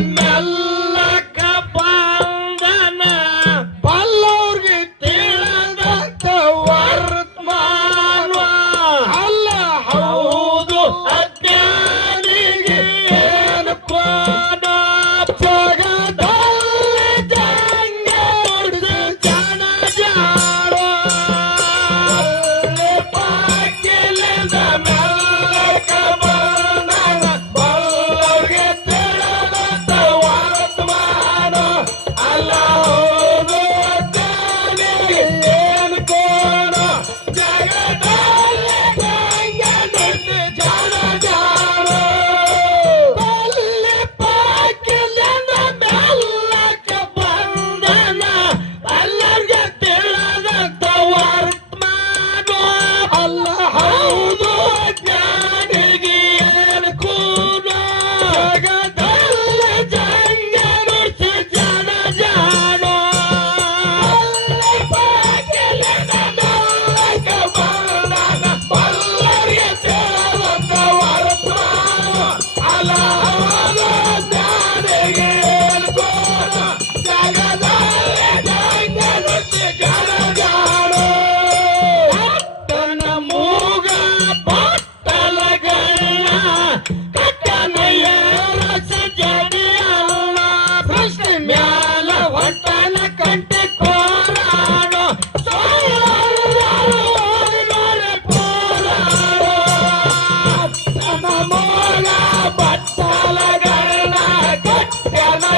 smell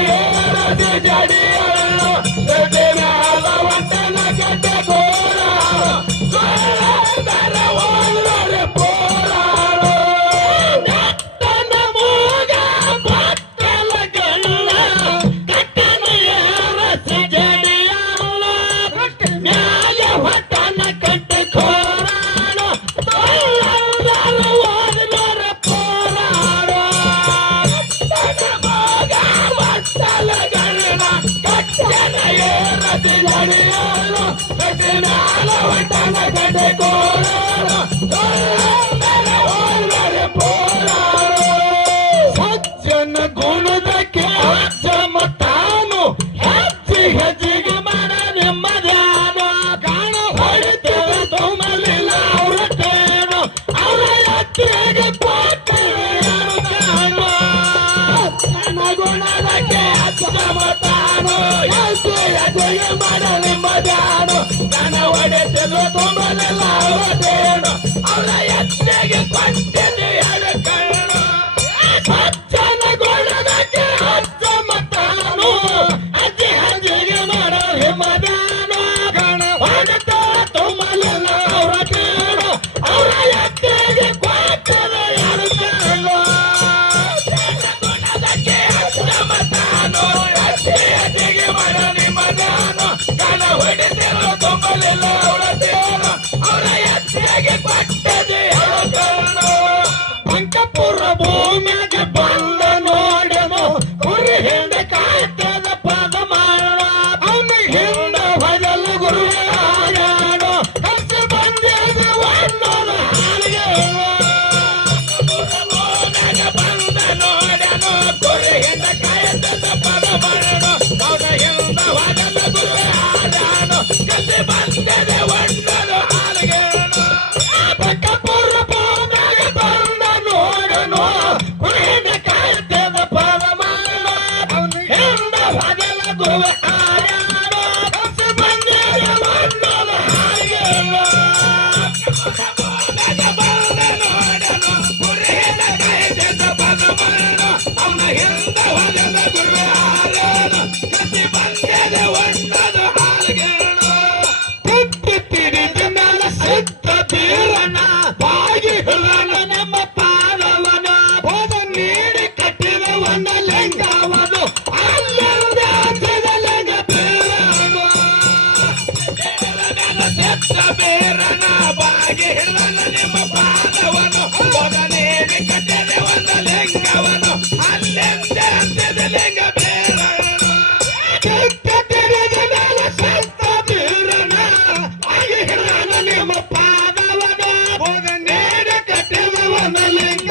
yeah. ಕಟ್ಟೆ ಕೋಣ ಮತಾನು ಎಷ್ಟು ಎದುರು ಮಾಡಲಿ ಮದಾನು ನನ್ನ ಒಡೆ ತಿರು ತುಂಬಲೆಲ್ಲ ಅವರ ಎತ್ತೆಗೆ ಕೊಟ್ಟೆ ಶಿಕ್ಷೆಗೆ ಪಟ್ಟದೆ ಪಂಕಪುರ ಭೂಮಿಗೆ ಬಂದ ನೋಡನು. ಗುರು ಹಿಂದ ಕಾಯ್ತದ ಪದ ಮಾಡ ಅವನು ಹಿಂದ ಹೊಡಲು ಗುರು ಆಡಾನು ಹತ್ತು ಬಂದಿದ್ದು ಒಂದು ಹಾಗೆ ಬಂದ ನೋಡನು. ಗುರು ಹಿಂದ ಕಾಯ್ತದ ಪದ ಮಾಡ ಹಿಂದ ಹೊಡಲು ಗುರು ಆಡಾನು ಕಸಿ I go out. ಸಬೇರನ ಬಾಗಿ ಹಿಡಿದನ ನಿಮ್ಮ ಪಾದವನು. ಮೊದಲೇ ಕಟ್ಟದೆ ಒಂದು ಲಿಂಗವನು ಅಲ್ಲೆಂದೆ ಅಂದೆದೆ ಲಿಂಗ ನಿಮ್ಮ ಪಾದವನು ಮೊದಲೇ ಕಟ್ಟದವನ ಲಿಂಗ.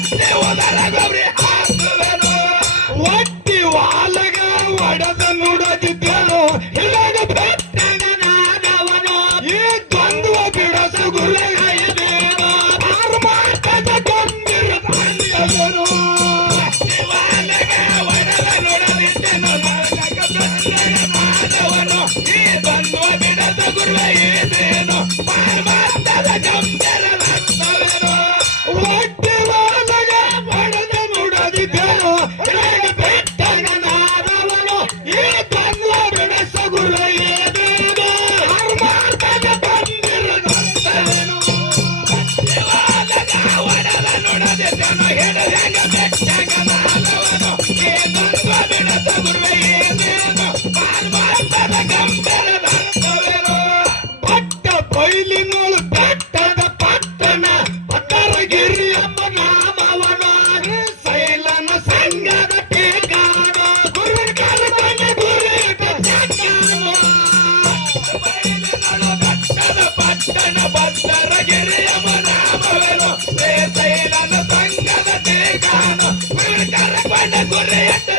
They will never be happy. விளையாட்டு